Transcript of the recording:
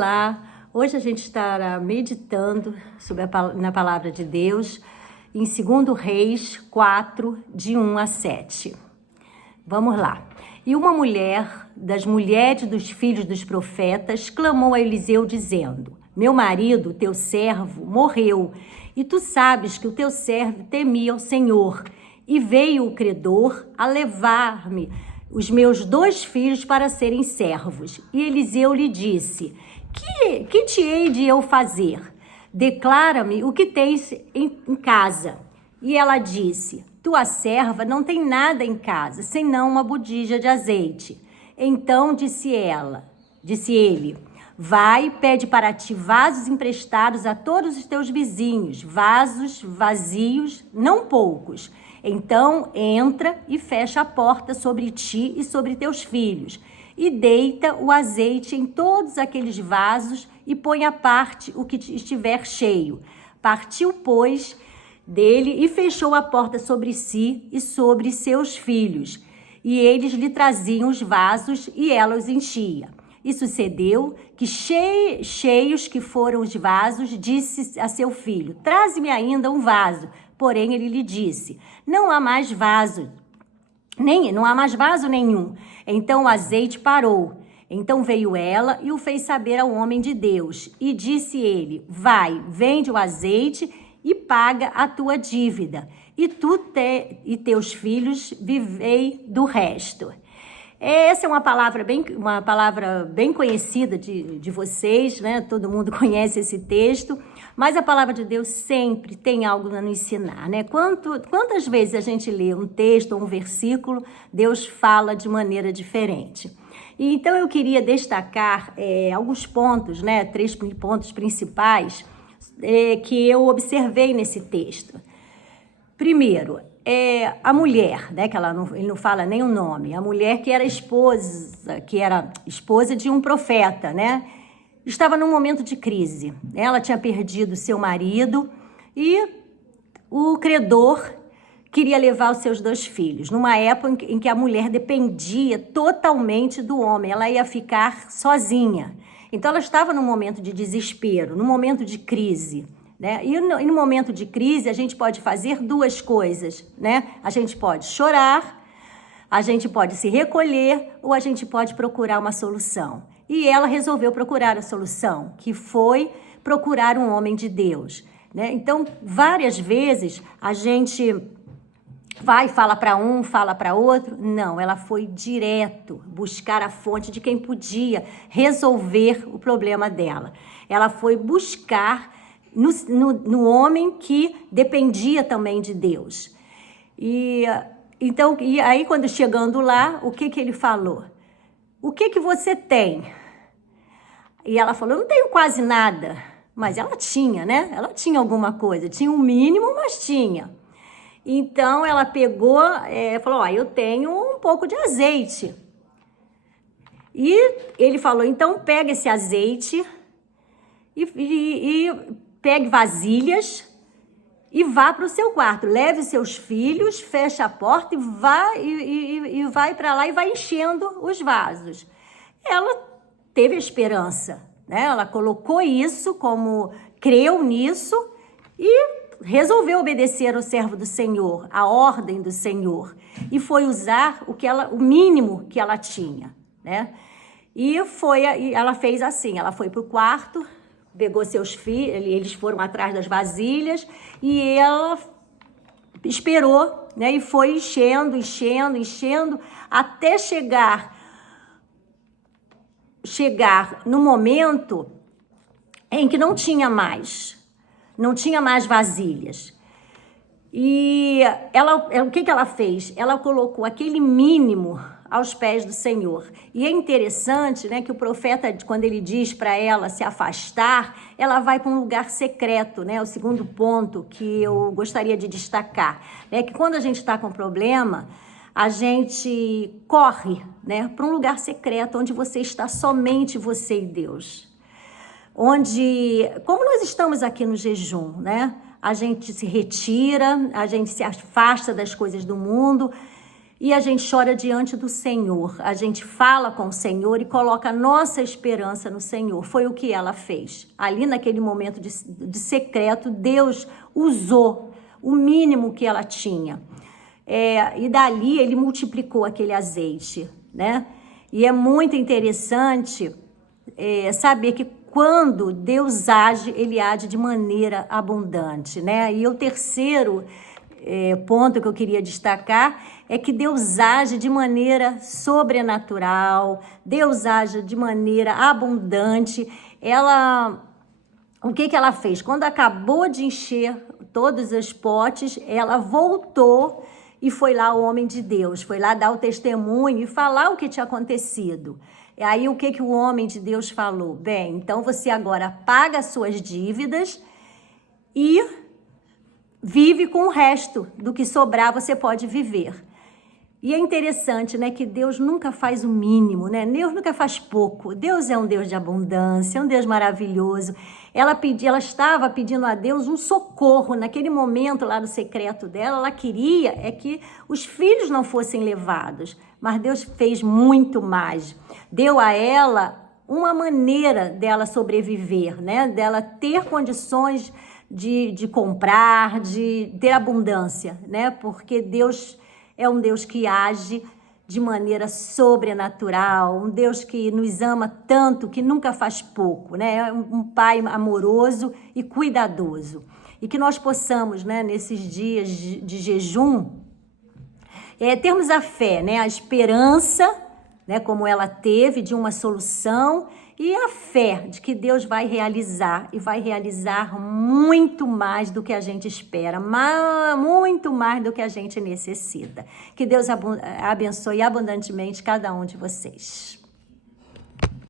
Olá! Hoje a gente estará meditando sobre na Palavra de Deus em 2 Reis 4, de 1 a 7. Vamos lá. E uma mulher das mulheres dos filhos dos profetas clamou a Eliseu dizendo: Meu marido, teu servo, morreu, e tu sabes que o teu servo temia ao Senhor, e veio o credor a levar-me os meus 2 filhos para serem servos. E Eliseu lhe disse: Que te hei de eu fazer? Declara-me o que tens em casa. E ela disse: Tua serva não tem nada em casa, senão uma botija de azeite. Então disse ele: Vai, pede para ti vasos emprestados a todos os teus vizinhos, vasos vazios, não poucos. Então entra e fecha a porta sobre ti e sobre teus filhos, e deita o azeite em todos aqueles vasos e põe à parte o que estiver cheio. Partiu, pois, dele e fechou a porta sobre si e sobre seus filhos. E eles lhe traziam os vasos e ela os enchia. E sucedeu que, cheios que foram os vasos, disse a seu filho: Traze-me ainda um vaso. Porém, ele lhe disse: Não há mais vaso nenhum. Então o azeite parou. Então veio ela e o fez saber ao homem de Deus. E disse ele: Vai, vende o azeite e paga a tua dívida. E tu e teus filhos vivei do resto. Essa é uma palavra bem conhecida de vocês, né? Todo mundo conhece esse texto, mas a palavra de Deus sempre tem algo a nos ensinar, né? Quantas vezes a gente lê um texto ou um versículo, Deus fala de maneira diferente. E então eu queria destacar alguns pontos, né? 3 pontos principais que eu observei nesse texto. Primeiro, a mulher, né, que ele não fala nem o nome, a mulher que era esposa de um profeta, né, estava num momento de crise. Ela tinha perdido seu marido e o credor queria levar os seus 2 filhos, numa época em que a mulher dependia totalmente do homem, ela ia ficar sozinha. Então ela estava num momento de desespero, num momento de crise. Né? E no momento de crise, a gente pode fazer 2 coisas, né? A gente pode chorar, a gente pode se recolher ou a gente pode procurar uma solução. E ela resolveu procurar a solução, que foi procurar um homem de Deus. Né? Então, várias vezes, a gente vai e fala para um, fala para outro. Não, ela foi direto buscar a fonte de quem podia resolver o problema dela. Ela foi buscar no homem que dependia também de Deus. E aí, quando chegando lá, o que ele falou? O que você tem? E ela falou: Eu não tenho quase nada. Mas ela tinha, né? Ela tinha alguma coisa. Tinha um mínimo, mas tinha. Então, ela pegou, falou: Eu tenho um pouco de azeite. E ele falou: Então, pega esse azeite e pegue vasilhas e vá para o seu quarto. Leve seus filhos, feche a porta e vai para lá e vai enchendo os vasos. Ela teve esperança, né? Ela colocou isso creu nisso e resolveu obedecer ao servo do Senhor, a ordem do Senhor. E foi usar o mínimo que ela tinha, né? E ela fez assim, ela foi para o quarto, pegou seus filhos, eles foram atrás das vasilhas e ela esperou, né? E foi enchendo, até chegar no momento em que não tinha mais vasilhas. E o que ela fez? Ela colocou aquele mínimo aos pés do Senhor. E é interessante, né, que o profeta, quando ele diz para ela se afastar, ela vai para um lugar secreto, né? O segundo ponto que eu gostaria de destacar é que quando a gente está com problema, a gente corre, né, para um lugar secreto onde você está somente você e Deus. Como nós estamos aqui no jejum, né? A gente se retira, a gente se afasta das coisas do mundo. e a gente chora diante do Senhor. A gente fala com o Senhor e coloca a nossa esperança no Senhor. Foi o que ela fez. Ali naquele momento de secreto, Deus usou o mínimo que ela tinha. E dali ele multiplicou aquele azeite, né? E é muito interessante saber que quando Deus age, ele age de maneira abundante, né? E o terceiro ponto que eu queria destacar é que Deus age de maneira sobrenatural, Deus age de maneira abundante. O que ela fez? Quando acabou de encher todos os potes, ela voltou e foi lá o homem de Deus, foi lá dar o testemunho e falar o que tinha acontecido. E aí o que o homem de Deus falou? Bem, então você agora paga as suas dívidas e vive com o resto do que sobrar, você pode viver. E é interessante, né, que Deus nunca faz o mínimo, né? Deus nunca faz pouco. Deus é um Deus de abundância, é um Deus maravilhoso. Ela estava pedindo a Deus um socorro naquele momento lá no secreto dela. Ela queria que os filhos não fossem levados, mas Deus fez muito mais. Deu a ela uma maneira dela sobreviver, né? Dela ter condições de comprar, de ter abundância, né? Porque Deus é um Deus que age de maneira sobrenatural, um Deus que nos ama tanto, que nunca faz pouco, né? É um Pai amoroso e cuidadoso. E que nós possamos, né, nesses dias de jejum, termos a fé, né, a esperança, né, como ela teve, de uma solução, e a fé de que Deus vai realizar, e vai realizar muito mais do que a gente espera, muito mais do que a gente necessita. Que Deus abençoe abundantemente cada um de vocês.